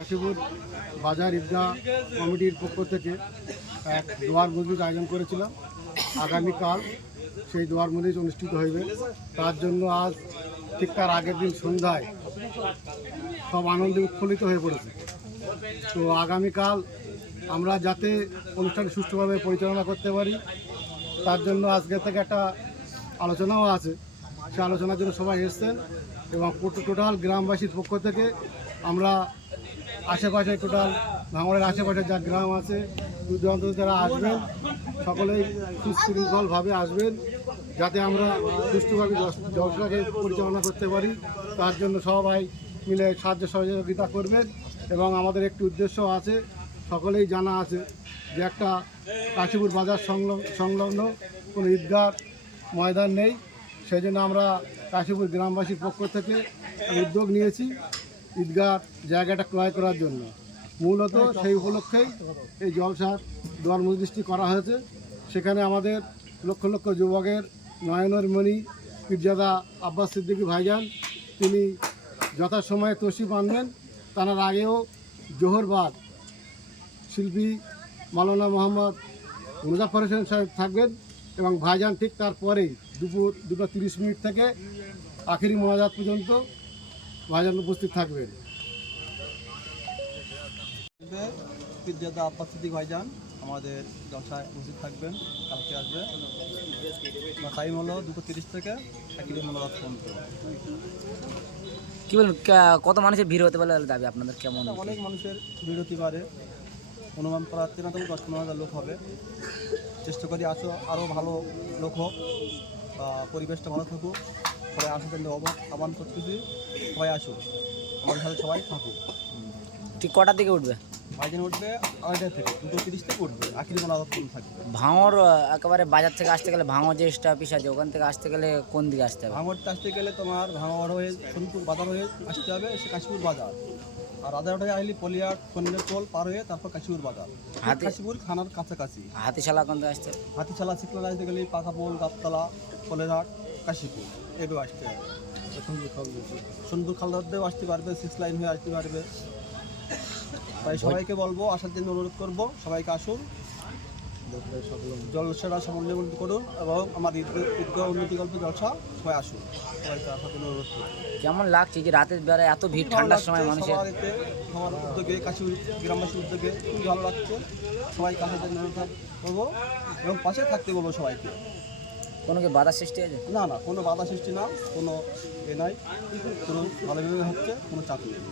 কাশীপুর বাজার ঈদগাহ কমিটির পক্ষ থেকে এক দোয়ার মজলিস আয়োজন করেছিলাম। আগামীকাল সেই দোয়ার মজলিস অনুষ্ঠিত হইবে। তার জন্য আজ ঠিক তার আগের দিন সন্ধ্যায় সব আনন্দে উৎফুল্লিত হয়ে পড়েছে। তো আগামীকাল আমরা যাতে অনুষ্ঠানটি সুষ্ঠুভাবে পরিচালনা করতে পারি তার জন্য আজকে থেকে একটা আলোচনাও আছে। সে আলোচনার জন্য সবাই এসছেন এবং টোটাল গ্রামবাসীর পক্ষ থেকে আমরা আশেপাশে টোটাল ভাঙড়ের আশেপাশে যা গ্রাম আছে দূর দূরান্ত যারা আসবেন সকলেই সুশৃঙ্খলভাবে আসবেন যাতে আমরা সুষ্ঠুভাবে জলসাকে পরিচালনা করতে পারি। তার জন্য সবাই মিলে সাহায্য সহযোগিতা করবেন এবং আমাদের একটি উদ্দেশ্য আছে, সকলেই জানা আছে যে একটা কাশীপুর বাজার সংলগ্ন কোনো ঈদগাহ ময়দান নেই। সেই জন্য আমরা কাশীপুর গ্রামবাসীর পক্ষ থেকে উদ্যোগ নিয়েছি ঈদগাহ জায়গাটা ক্রয় করার জন্য। মূলত সেই উপলক্ষেই এই জলসার দোয়ার মজলিসটি করা হয়েছে। সেখানে আমাদের লক্ষ লক্ষ যুবকের নয়নের মণি পীরজাদা আব্বাস সিদ্দিকী ভাইজান তিনি যথাসময়ে তশরিফ আনবেন। তার আগেও জোহরবাদ শিল্পী মাওলানা মোহাম্মদ মুজাফফর হোসেন সাহেব থাকবেন এবং ভাইজান ঠিক তারপরেই দুপুর 2:30 থেকে আখেরি মোনাজাত পর্যন্ত ভাইজান উপস্থিত থাকবেন। পীরজাদা আব্বাস সিদ্দিকী ভাইজান আমাদের জলসায় উপস্থিত থাকবেন, কালকে আসবে। টাইম হলো 2:30 থেকে আখেরি মোনাজাত পর্যন্ত। কি বলুন, কত মানুষের ভিড় হতে পারে দাবি আপনাদের? কেমন? অনেক মানুষের ভিড় হতে পারে, অনুমান করা হচ্ছে না, তবে 10-15 হাজার লোক হবে। চেষ্টা করি আরও ভালো লোক হোক বা পরিবেশটা ভালো থাকুক। সবাই আসার জন্য আহ্বান করতেছি, সবাই আসুক, আমাদের সাথে সবাই থাকুক। ঠিক কটার দিকে উঠবে? ভাইজান উঠবে 2:30 থেকে 2:30 থেকে উঠবে, আখেরি মোনাজাত থাকবে। ভাঙড় একেবারে বাজার থেকে আসতে গেলে ভাঙড় যে স্টপেজ আছে ওখান থেকে আসতে গেলে কোন দিকে আসতে হবে? ভাঙড়তে আসতে গেলে তোমার ভাঙড় হয়ে সোনপুর বাজার হয়ে আসতে হবে, সে কাশীপুর বাজার। আর রাজারহাট হয়ে আসলে পলিয়াট কন্যা টোল পার হয়ে তারপর কাশীপুর বাজার, কাশীপুর থানার কাছাকাছি। হাতিশালা কোন দিকে আসতে? হাতিশালা শিখলা আসতে গেলে পাকাপোল, গাবতলা, পলেরহাট, কাশীপুর এভাবে আসতে হবে। সোনপুর খালদারদেও আসতে পারবে, 6 লাইন হয়ে আসতে পারবে। তাই সবাইকে বলবো আসার জন্য অনুরোধ করবো, সবাইকে আসুন, জলসাটা সমন্বয় করুন এবং আমার ঈদগাহ উন্নতিকল্প জলসা সবাই আসুন, সবাইকে আসার জন্য অনুরোধ করুন। কেমন লাগছে যে রাতের বেলায় এত ভিড় ঠান্ডার সময় মানুষের? আমার উদ্যোগে কাশীপুর গ্রামবাসীর উদ্যোগে খুবই ভালো লাগছে। সবাইকে আসার জন্য অনুরোধ করবো এবং পাশে থাকতে বলবো সবাইকে। কোনো কি বাধা সৃষ্টি আছে? না, কোনো বাধা সৃষ্টি না, কোনো নাই, কোনো ভালোভাবে হচ্ছে, কোনো চাপ নেই।